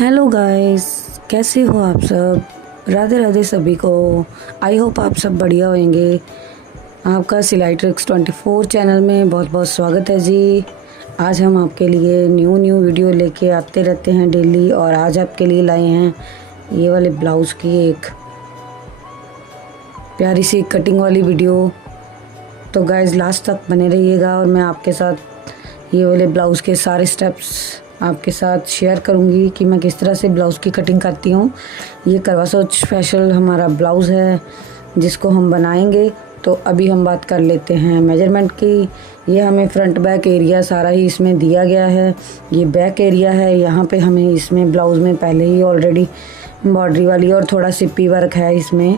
Hello guys, कैसे हो आप सब। राधे राधे सभी को। आई होप आप सब बढ़िया होंगे। आपका सिलाई ट्रिक्स 24 चैनल में बहुत बहुत स्वागत है जी। आज हम आपके लिए न्यू वीडियो लेके आते रहते हैं डेली, और आज आपके लिए लाए हैं ये वाले ब्लाउज़ की एक प्यारी सी कटिंग वाली वीडियो। तो गाइस लास्ट तक बने रहिएगा, और मैं आपके साथ ये वाले ब्लाउज़ के सारे स्टेप्स आपके साथ शेयर करूंगी कि मैं किस तरह से ब्लाउज़ की कटिंग करती हूँ। ये करवा चौथ स्पेशल हमारा ब्लाउज़ है जिसको हम बनाएंगे। तो अभी हम बात कर लेते हैं मेजरमेंट की। ये हमें फ्रंट बैक एरिया सारा ही इसमें दिया गया है। ये बैक एरिया है। यहाँ पे हमें इसमें ब्लाउज़ में पहले ही ऑलरेडी बॉर्डरी वाली और थोड़ा सिप्पी वर्क है इसमें।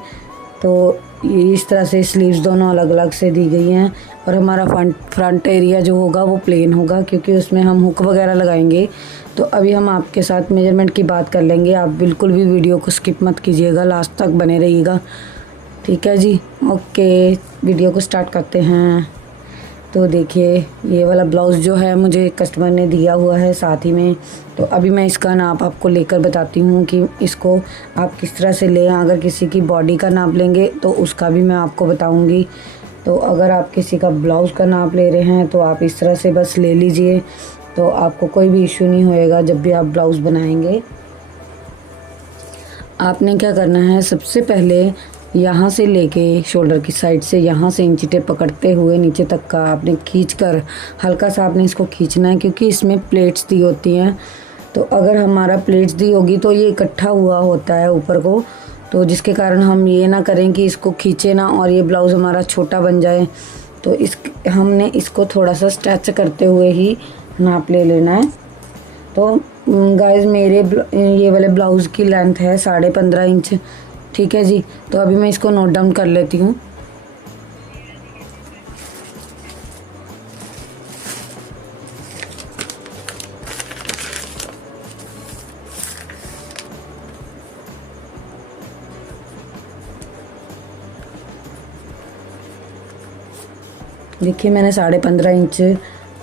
तो ये इस तरह से स्लीव्स दोनों अलग अलग से दी गई हैं, और हमारा फ्रंट एरिया जो होगा वो प्लेन होगा क्योंकि उसमें हम हुक वगैरह लगाएंगे। तो अभी हम आपके साथ मेजरमेंट की बात कर लेंगे। आप बिल्कुल भी वीडियो को स्किप मत कीजिएगा, लास्ट तक बने रहिएगा, ठीक है जी। ओके, वीडियो को स्टार्ट करते हैं। तो देखिए ये वाला ब्लाउज़ जो है मुझे कस्टमर ने दिया हुआ है साथ ही में। तो अभी मैं इसका नाप आपको लेकर बताती हूँ कि इसको आप किस तरह से लें। अगर किसी की बॉडी का नाप लेंगे तो उसका भी मैं आपको बताऊँगी। तो अगर आप किसी का ब्लाउज़ का नाप ले रहे हैं तो आप इस तरह से बस ले लीजिए, तो आपको कोई भी इशू नहीं होएगा जब भी आप ब्लाउज़ बनाएंगे। आपने क्या करना है, सबसे पहले यहाँ से लेके शोल्डर की साइड से यहाँ से इंची टेप पकड़ते हुए नीचे तक का आपने खींच कर हल्का सा आपने इसको खींचना है, क्योंकि इसमें प्लेट्स दी होती हैं। तो अगर हमारा प्लेट्स दी होगी तो ये इकट्ठा हुआ होता है ऊपर को, तो जिसके कारण हम ये ना करें कि इसको खींचे ना और ये ब्लाउज़ हमारा छोटा बन जाए। तो हमने इसको थोड़ा सा स्ट्रेच करते हुए ही नाप ले लेना है। तो गाइस मेरे ये वाले ब्लाउज़ की लेंथ है 15.5 इंच, ठीक है जी। तो अभी मैं इसको नोट डाउन कर लेती हूँ। देखिए मैंने 15.5 इंच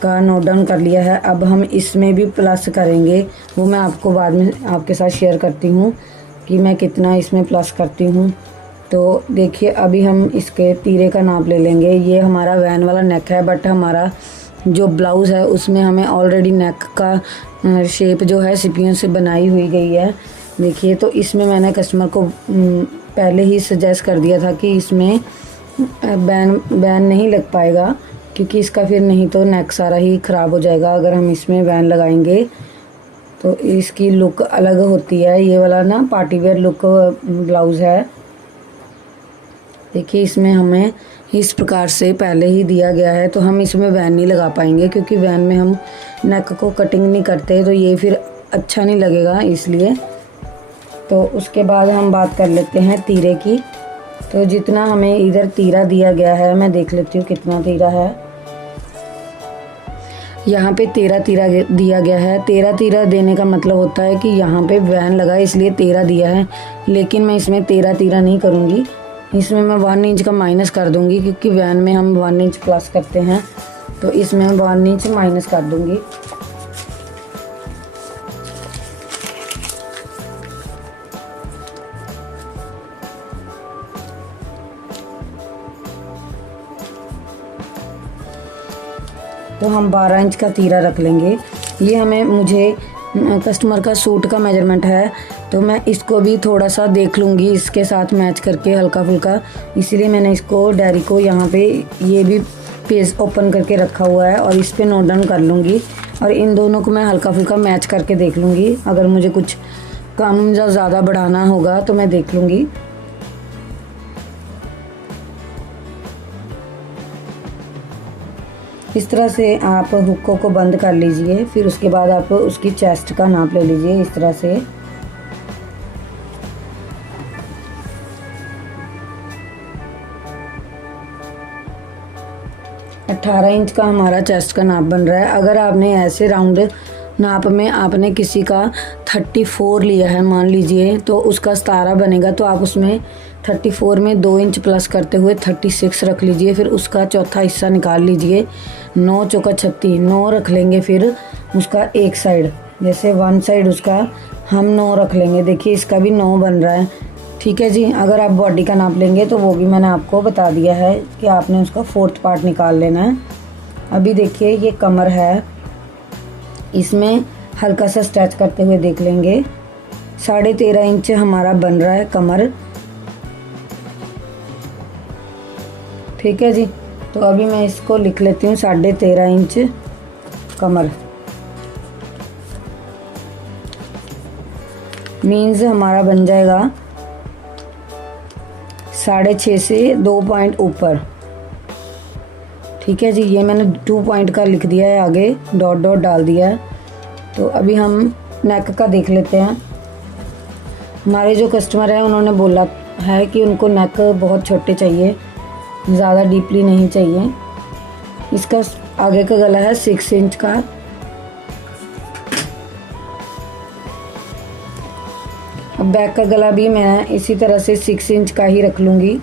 का नोट डाउन कर लिया है। अब हम इसमें भी प्लस करेंगे, वो मैं आपको बाद में आपके साथ शेयर करती हूँ कि मैं कितना इसमें प्लस करती हूँ। तो देखिए अभी हम इसके तीरे का नाप ले लेंगे। ये हमारा वैन वाला नेक है, बट हमारा जो ब्लाउज़ है उसमें हमें ऑलरेडी नेक का शेप जो है सिपियों से बनाई हुई गई है। देखिए तो इसमें मैंने कस्टमर को पहले ही सजेस्ट कर दिया था कि इसमें बैन नहीं लग पाएगा, क्योंकि इसका फिर नहीं तो नेक सारा ही ख़राब हो जाएगा अगर हम इसमें बैन लगाएंगे। तो इसकी लुक अलग होती है। ये वाला ना पार्टी वेयर लुक ब्लाउज़ है। देखिए इसमें हमें इस प्रकार से पहले ही दिया गया है, तो हम इसमें वैन नहीं लगा पाएंगे क्योंकि वैन में हम नेक को कटिंग नहीं करते, तो ये फिर अच्छा नहीं लगेगा इसलिए। तो उसके बाद हम बात कर लेते हैं तीरे की। तो जितना हमें इधर तीरा दिया गया है, मैं देख लेती हूँ कितना तीरा है। यहाँ पे 13 तीरा दिया गया है। 13 तीरा देने का मतलब होता है कि यहाँ पे वैन लगा है इसलिए 13 दिया है, लेकिन मैं इसमें 13 तीरा नहीं करूँगी। इसमें मैं 1 इंच का माइनस कर दूँगी, क्योंकि वैन में हम 1 इंच प्लस करते हैं, तो इसमें 1 इंच माइनस कर दूँगी। तो हम 12 इंच का तीरा रख लेंगे। ये मुझे कस्टमर का सूट का मेजरमेंट है, तो मैं इसको भी थोड़ा सा देख लूँगी इसके साथ मैच करके हल्का फुल्का, इसीलिए मैंने इसको डायरी को यहाँ पे ये भी पेज ओपन करके रखा हुआ है और इस पे नोट डाउन कर लूँगी। और इन दोनों को मैं हल्का फुल्का मैच करके देख लूँगी। अगर मुझे कुछ कम या ज़्यादा बढ़ाना होगा तो मैं देख लूँगी। इस तरह से आप हुकों को बंद कर लीजिए। फिर उसके बाद आप उसकी चेस्ट का नाप ले लीजिए इस तरह से। अठारह इंच का हमारा चेस्ट का नाप बन रहा है। अगर आपने ऐसे राउंड नाप में आपने किसी का 34 लिया है मान लीजिए, तो उसका 17 बनेगा, तो आप उसमें 34 में 2 इंच प्लस करते हुए 36 रख लीजिए। फिर उसका चौथा हिस्सा निकाल लीजिए। 9 चौका 36, 9 रख लेंगे फिर उसका एक साइड, जैसे वन साइड उसका हम 9 रख लेंगे। देखिए इसका भी 9 बन रहा है। ठीक है जी। अगर आप बॉडी का नाप लेंगे तो वो भी मैंने आपको बता दिया है कि आपने उसका 4th पार्ट निकाल लेना है। अभी देखिए ये कमर है, इसमें हल्का सा स्ट्रेच करते हुए देख लेंगे। 13.5 इंच हमारा बन रहा है कमर। ठीक है जी। तो अभी मैं इसको लिख लेती हूँ 13.5 इंच कमर। मीन्स हमारा बन जाएगा 6.5 से 2 पॉइंट ऊपर। ठीक है जी। ये मैंने 2 पॉइंट का लिख दिया है, आगे डॉट डॉट डाल दिया है। तो अभी हम नेक का देख लेते हैं। हमारे जो कस्टमर है उन्होंने बोला है कि उनको नेक बहुत छोटे चाहिए, ज़्यादा डीपली नहीं चाहिए। इसका आगे का गला है 6 इंच का। अब बैक का गला भी मैं इसी तरह से 6 इंच का ही रख लूँगी।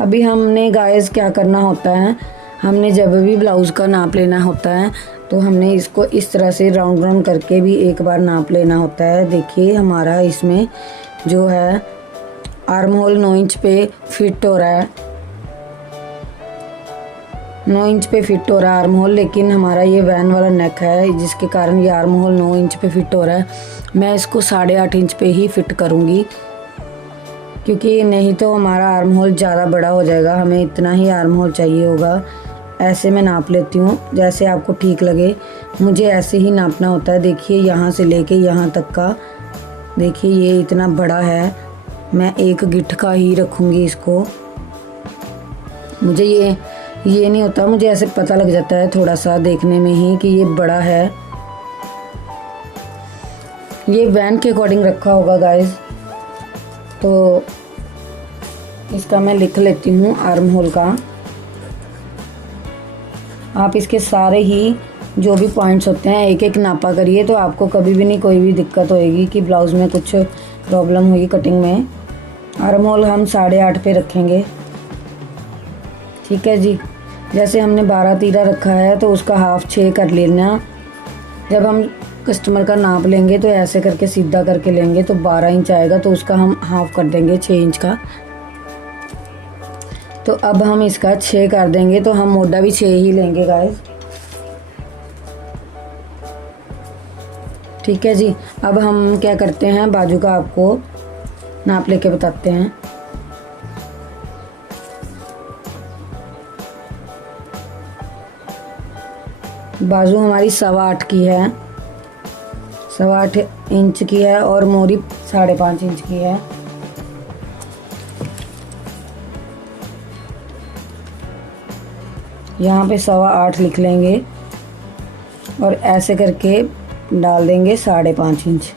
अभी हमने गाइस क्या करना होता है, हमने जब भी ब्लाउज़ का नाप लेना होता है तो हमने इसको इस तरह से राउंड राउंड करके भी एक बार नाप लेना होता है। देखिए हमारा इसमें जो है आर्म होल 9 इंच पे फिट हो रहा है, 9 इंच पे फिट हो रहा है आर्म होल। लेकिन हमारा ये वैन वाला नेक है जिसके कारण ये आर्म होल 9 इंच पे फिट हो रहा है। मैं इसको 8.5 इंच पे ही फिट करूँगी, क्योंकि नहीं तो हमारा आर्म होल ज़्यादा बड़ा हो जाएगा। हमें इतना ही आर्म होल चाहिए होगा। ऐसे मैं नाप लेती हूँ, जैसे आपको ठीक लगे। मुझे ऐसे ही नापना होता है। देखिए यहाँ से लेके यहाँ तक का, देखिए ये इतना बड़ा है। मैं एक गिट्ठ का ही रखूँगी इसको। मुझे ये नहीं होता, मुझे ऐसे पता लग जाता है थोड़ा सा देखने में ही कि ये बड़ा है। ये वैन के अकॉर्डिंग रखा होगा गाइस। तो इसका मैं लिख लेती हूँ आर्म होल का। आप इसके सारे ही जो भी पॉइंट्स होते हैं एक एक नापा करिए, तो आपको कभी भी नहीं कोई भी दिक्कत होएगी कि ब्लाउज़ में कुछ प्रॉब्लम हुई कटिंग में। आर्म होल हम 8.5 पे रखेंगे। ठीक है जी। जैसे हमने 12 तीरा रखा है तो उसका हाफ 6 कर लेना। जब हम कस्टमर का नाप लेंगे तो ऐसे करके सीधा करके लेंगे तो 12 इंच आएगा, तो उसका हम हाफ कर देंगे 6 इंच का। तो अब हम इसका 6 कर देंगे, तो हम मोटा भी 6 ही लेंगे गाइस। ठीक है जी। अब हम क्या करते हैं, बाजू का आपको नाप लेके बताते हैं। बाजू हमारी 8.25 की है, 8.25 इंच की है, और मोरी 5.5 इंच की है। यहाँ पे 8.25 लिख लेंगे और ऐसे करके डाल देंगे 5.5 इंच।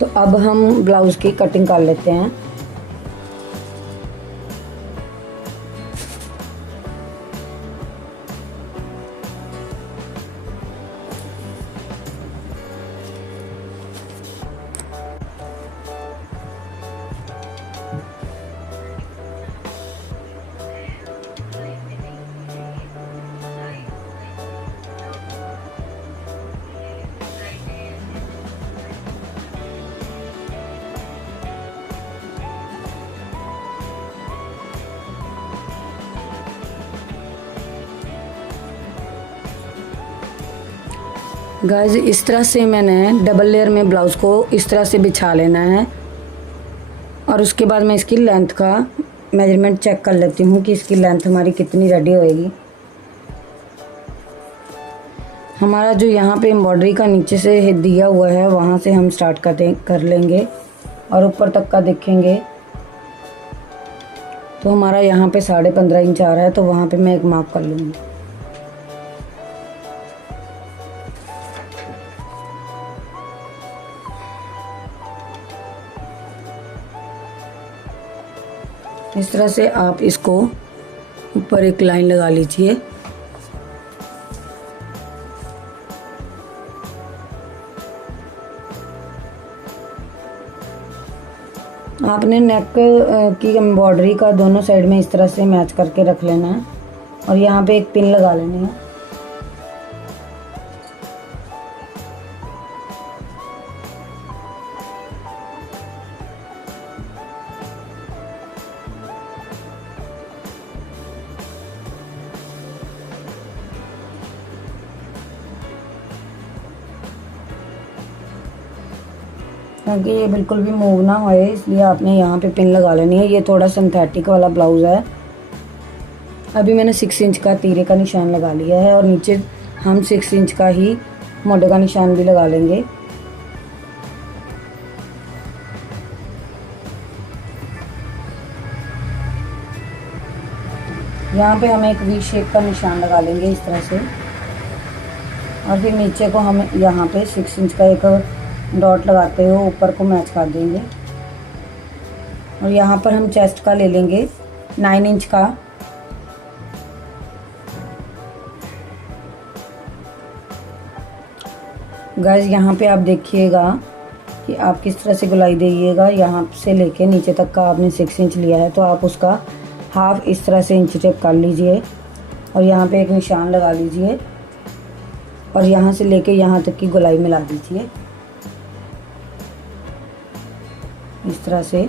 तो अब हम ब्लाउज़ की कटिंग कर लेते हैं। गाइस इस तरह से मैंने डबल लेयर में ब्लाउज़ को इस तरह से बिछा लेना है, और उसके बाद मैं इसकी लेंथ का मेजरमेंट चेक कर लेती हूँ कि इसकी लेंथ हमारी कितनी रेडी होएगी। हमारा जो यहाँ पे एम्ब्रॉयडरी का नीचे से दिया हुआ है वहाँ से हम स्टार्ट कर लेंगे और ऊपर तक का देखेंगे। तो हमारा यहाँ पे 15.5 इंच आ रहा है, तो वहाँ पे मैं एक मार्क कर लूँगी। इस तरह से आप इसको ऊपर एक लाइन लगा लीजिए। आपने नेक की एम्ब्रॉयडरी का दोनों साइड में इस तरह से मैच करके रख लेना है और यहाँ पे एक पिन लगा लेनी है। क्योंकि ये बिल्कुल भी मूव ना होए इसलिए आपने यहाँ पे पिन लगा लेनी है। ये थोड़ा सिंथेटिक वाला ब्लाउज़ है। अभी मैंने 6 इंच का तीरे का निशान लगा लिया है और नीचे हम 6 इंच का ही मोटे का निशान भी लगा लेंगे। यहाँ पे हम एक वी शेप का निशान लगा लेंगे इस तरह से और फिर नीचे को हम यहाँ पे 6 इंच का एक डॉट लगाते हुए ऊपर को मैच कर देंगे और यहाँ पर हम चेस्ट का ले लेंगे 9 इंच का। गाइस यहाँ पे आप देखिएगा कि आप किस तरह से गोलाई देइएगा। यहाँ से लेके नीचे तक का आपने 6 इंच लिया है तो आप उसका हाफ इस तरह से इंच टेप कर लीजिए और यहाँ पे एक निशान लगा लीजिए और यहाँ से लेके यहाँ तक की गोलाई मिला दीजिए इस तरह से।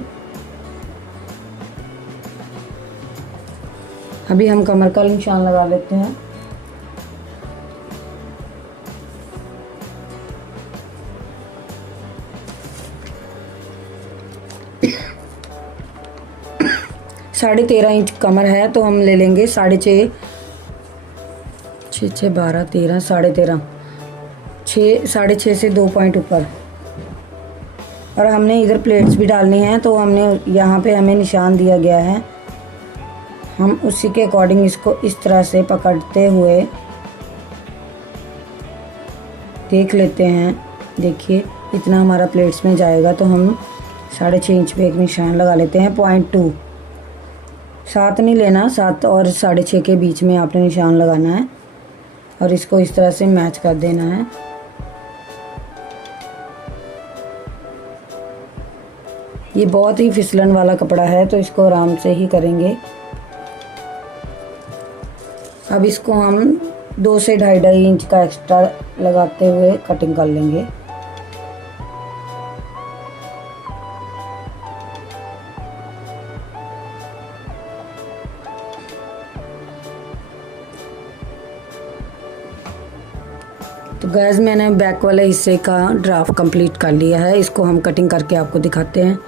अभी हम कमर का निशान लगा लेते हैं। साढ़े 13 इंच कमर है तो हम ले लेंगे 6.5 6 12 13 13.5 6.5 से 2 पॉइंट ऊपर और हमने इधर प्लेट्स भी डालनी हैं तो हमने यहाँ पे हमें निशान दिया गया है। हम उसी के अकॉर्डिंग इसको इस तरह से पकड़ते हुए देख लेते हैं। देखिए इतना हमारा प्लेट्स में जाएगा तो हम 6.5 इंच पे एक निशान लगा लेते हैं। 0.2 7 नहीं लेना, 7 और 6.5 के बीच में आपने निशान लगाना है और इसको इस तरह से मैच कर देना है। ये बहुत ही फिसलन वाला कपड़ा है तो इसको आराम से ही करेंगे। अब इसको हम 2 से 2.5 इंच का एक्स्ट्रा लगाते हुए कटिंग कर लेंगे। तो गैस मैंने बैक वाले हिस्से का ड्राफ्ट कंप्लीट कर लिया है। इसको हम कटिंग करके आपको दिखाते हैं।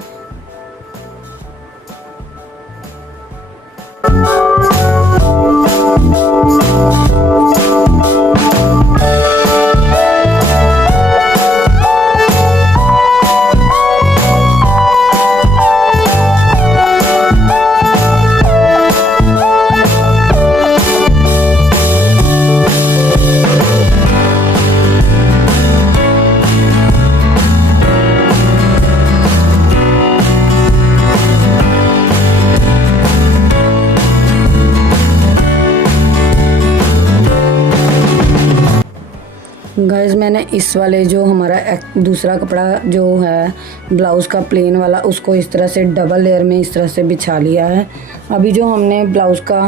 गाइस मैंने इस वाले जो हमारा दूसरा कपड़ा जो है ब्लाउज़ का प्लेन वाला उसको इस तरह से डबल लेयर में इस तरह से बिछा लिया है। अभी जो हमने ब्लाउज़ का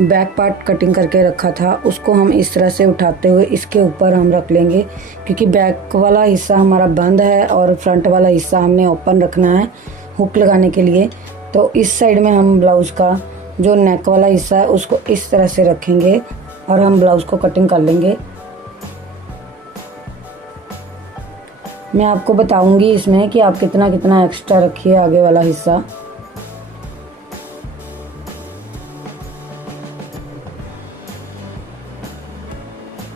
बैक पार्ट कटिंग करके रखा था उसको हम इस तरह से उठाते हुए इसके ऊपर हम रख लेंगे, क्योंकि बैक वाला हिस्सा हमारा बंद है और फ्रंट वाला हिस्सा हमने ओपन रखना है हुक लगाने के लिए। तो इस साइड में हम ब्लाउज़ का जो नेक वाला हिस्सा है उसको इस तरह से रखेंगे और हम ब्लाउज़ को कटिंग कर लेंगे। मैं आपको बताऊंगी इसमें कि आप कितना कितना एक्स्ट्रा रखिए आगे वाला हिस्सा।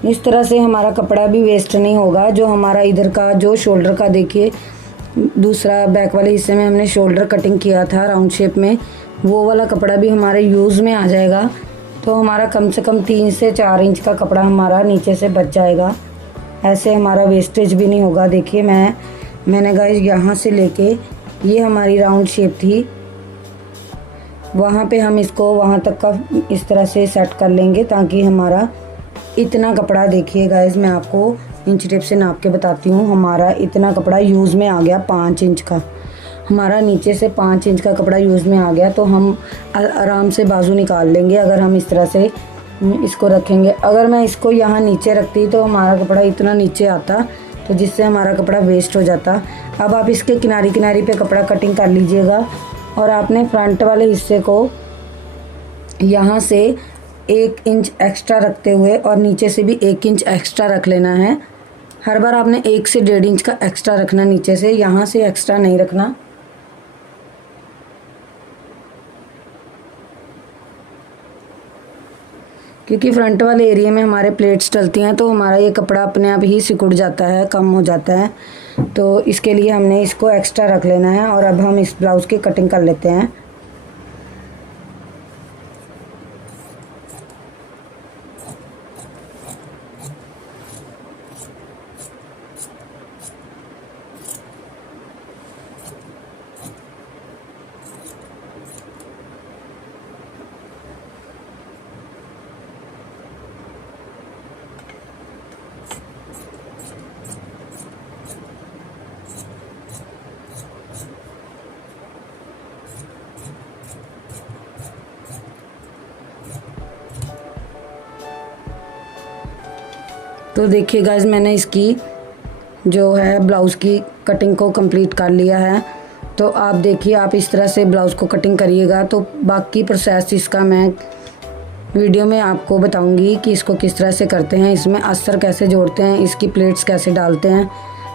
इस तरह से हमारा कपड़ा भी वेस्ट नहीं होगा। जो हमारा इधर का जो शोल्डर का देखिए दूसरा बैक वाले हिस्से में हमने शोल्डर कटिंग किया था राउंड शेप में, वो वाला कपड़ा भी हमारे यूज़ में आ जाएगा। तो हमारा कम से कम 3 से 4 इंच का कपड़ा हमारा नीचे से बच जाएगा। ऐसे हमारा वेस्टेज भी नहीं होगा। देखिए मैंने गाइस यहाँ से लेके ये हमारी राउंड शेप थी, वहाँ पे हम इसको वहाँ तक का इस तरह से सेट कर लेंगे ताकि हमारा इतना कपड़ा, देखिए गाइस मैं आपको इंच टेप से नाप के बताती हूँ, हमारा इतना कपड़ा यूज़ में आ गया 5 इंच का। हमारा नीचे से 5 इंच का कपड़ा यूज़ में आ गया तो हम आराम से बाजू निकाल लेंगे। अगर हम इस तरह से इसको रखेंगे, अगर मैं इसको यहाँ नीचे रखती तो हमारा कपड़ा इतना नीचे आता, तो जिससे हमारा कपड़ा वेस्ट हो जाता। अब आप इसके किनारी किनारी पे कपड़ा कटिंग कर लीजिएगा और आपने फ्रंट वाले हिस्से को यहाँ से 1 इंच एक्स्ट्रा रखते हुए और नीचे से भी 1 इंच एक्स्ट्रा रख लेना है। हर बार आपने 1 से 1.5 इंच का एक्स्ट्रा रखना नीचे से, यहाँ से एक्स्ट्रा नहीं रखना। क्योंकि फ्रंट वाले एरिया में हमारे प्लेट्स डलती हैं तो हमारा ये कपड़ा अपने आप ही सिकुड़ जाता है, कम हो जाता है। तो इसके लिए हमने इसको एक्स्ट्रा रख लेना है। और अब हम इस ब्लाउज़ की कटिंग कर लेते हैं। तो देखिए गाइस, मैंने इसकी जो है ब्लाउज़ की कटिंग को कंप्लीट कर लिया है। तो आप देखिए, आप इस तरह से ब्लाउज़ को कटिंग करिएगा। तो बाकी प्रोसेस इसका मैं वीडियो में आपको बताऊंगी कि इसको किस तरह से करते हैं, इसमें अस्तर कैसे जोड़ते हैं, इसकी प्लेट्स कैसे डालते हैं।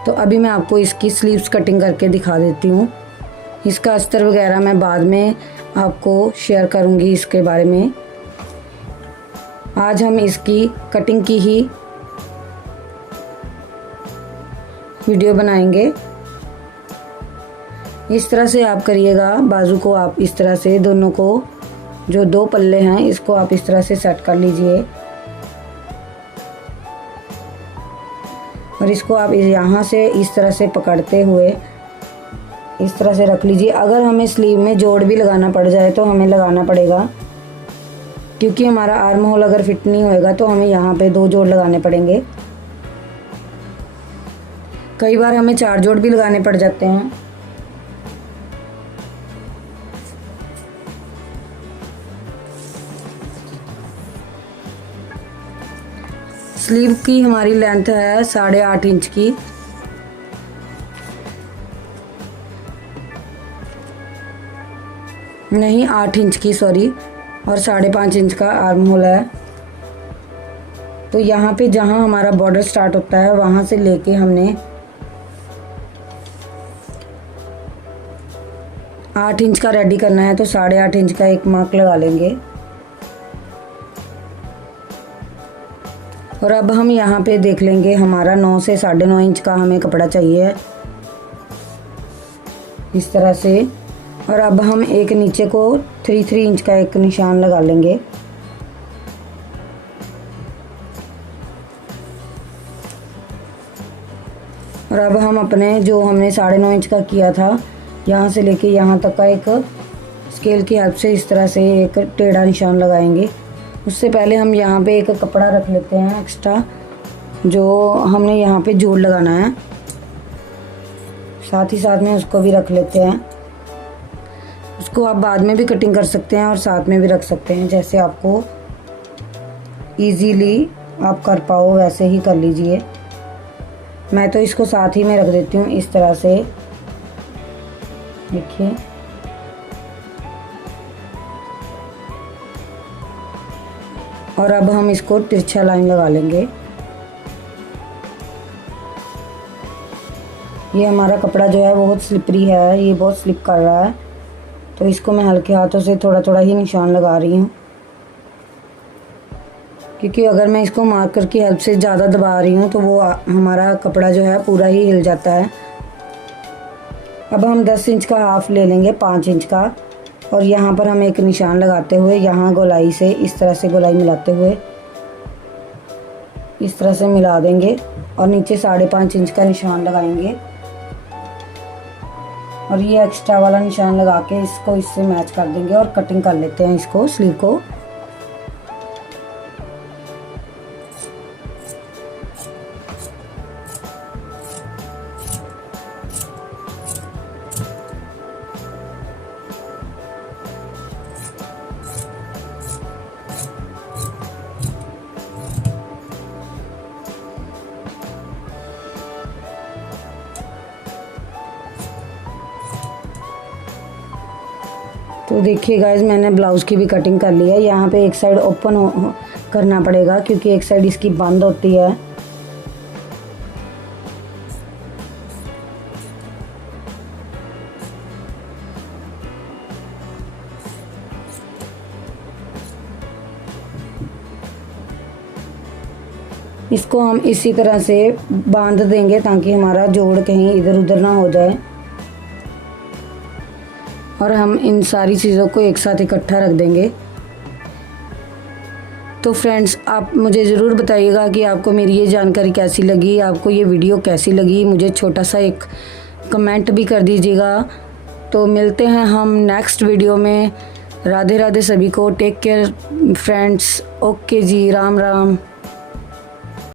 तो अभी मैं आपको इसकी स्लीव्स कटिंग करके दिखा देती हूँ। इसका अस्तर वगैरह मैं बाद में आपको शेयर करूँगी इसके बारे में। आज हम इसकी कटिंग की ही वीडियो बनाएंगे। इस तरह से आप करिएगा। बाजू को आप इस तरह से, दोनों को जो 2 पल्ले हैं इसको आप इस तरह से सेट कर लीजिए और इसको आप यहाँ से इस तरह से पकड़ते हुए इस तरह से रख लीजिए। अगर हमें स्लीव में जोड़ भी लगाना पड़ जाए तो हमें लगाना पड़ेगा, क्योंकि हमारा आर्म होल अगर फिट नहीं होएगा तो हमें यहाँ पे 2 जोड़ लगाने पड़ेंगे। कई बार हमें 4 जोड़ भी लगाने पड़ जाते हैं। स्लीव की हमारी लेंथ है 8.5 इंच की। नहीं, 8 इंच की, सॉरी। और 5.5 इंच का आर्म होल है। तो यहाँ पे जहाँ हमारा बॉर्डर स्टार्ट होता है वहाँ से लेके हमने 8 इंच का रेडी करना है। तो 8.5 इंच का एक मार्क लगा लेंगे। और अब हम यहाँ पे देख लेंगे, हमारा 9 से 9.5 इंच का हमें कपड़ा चाहिए इस तरह से। और अब हम एक नीचे को 3 इंच का एक निशान लगा लेंगे। और अब हम अपने जो हमने 9.5 इंच का किया था, यहाँ से लेके यहाँ तक का एक स्केल की हेल्प से इस तरह से एक टेढ़ा निशान लगाएंगे। उससे पहले हम यहाँ पे एक कपड़ा रख लेते हैं एक्स्ट्रा, जो हमने यहाँ पे जोड़ लगाना है। साथ ही साथ में उसको भी रख लेते हैं। उसको आप बाद में भी कटिंग कर सकते हैं और साथ में भी रख सकते हैं, जैसे आपको इजीली आप कर पाओ वैसे ही कर लीजिए। मैं तो इसको साथ ही में रख देती हूँ इस तरह से, देखिए। और अब हम इसको तिरछा लाइन लगा लेंगे। ये हमारा कपड़ा जो है बहुत स्लिपरी है, ये बहुत स्लिप कर रहा है, तो इसको मैं हल्के हाथों से थोड़ा थोड़ा ही निशान लगा रही हूँ, क्योंकि अगर मैं इसको मार्कर की हेल्प से ज़्यादा दबा रही हूँ तो वो हमारा कपड़ा जो है पूरा ही हिल जाता है। अब हम 10 इंच का हाफ ले लेंगे, 5 इंच का, और यहाँ पर हम एक निशान लगाते हुए यहाँ गोलाई से इस तरह से गोलाई मिलाते हुए इस तरह से मिला देंगे और नीचे 5.5 इंच का निशान लगाएंगे। और ये एक्स्ट्रा वाला निशान लगा के इसको इससे मैच कर देंगे और कटिंग कर लेते हैं इसको, स्लीव को। तो देखिए गाइज मैंने ब्लाउज़ की भी कटिंग कर ली है। यहाँ पे एक साइड ओपन करना पड़ेगा क्योंकि एक साइड इसकी बंद होती है। इसको हम इसी तरह से बांध देंगे ताकि हमारा जोड़ कहीं इधर उधर ना हो जाए। और हम इन सारी चीज़ों को एक साथ इकट्ठा रख देंगे। तो फ्रेंड्स, आप मुझे ज़रूर बताइएगा कि आपको मेरी ये जानकारी कैसी लगी, आपको ये वीडियो कैसी लगी। मुझे छोटा सा एक कमेंट भी कर दीजिएगा। तो मिलते हैं हम नेक्स्ट वीडियो में। राधे राधे सभी को। Take care friends. ओके जी, राम राम।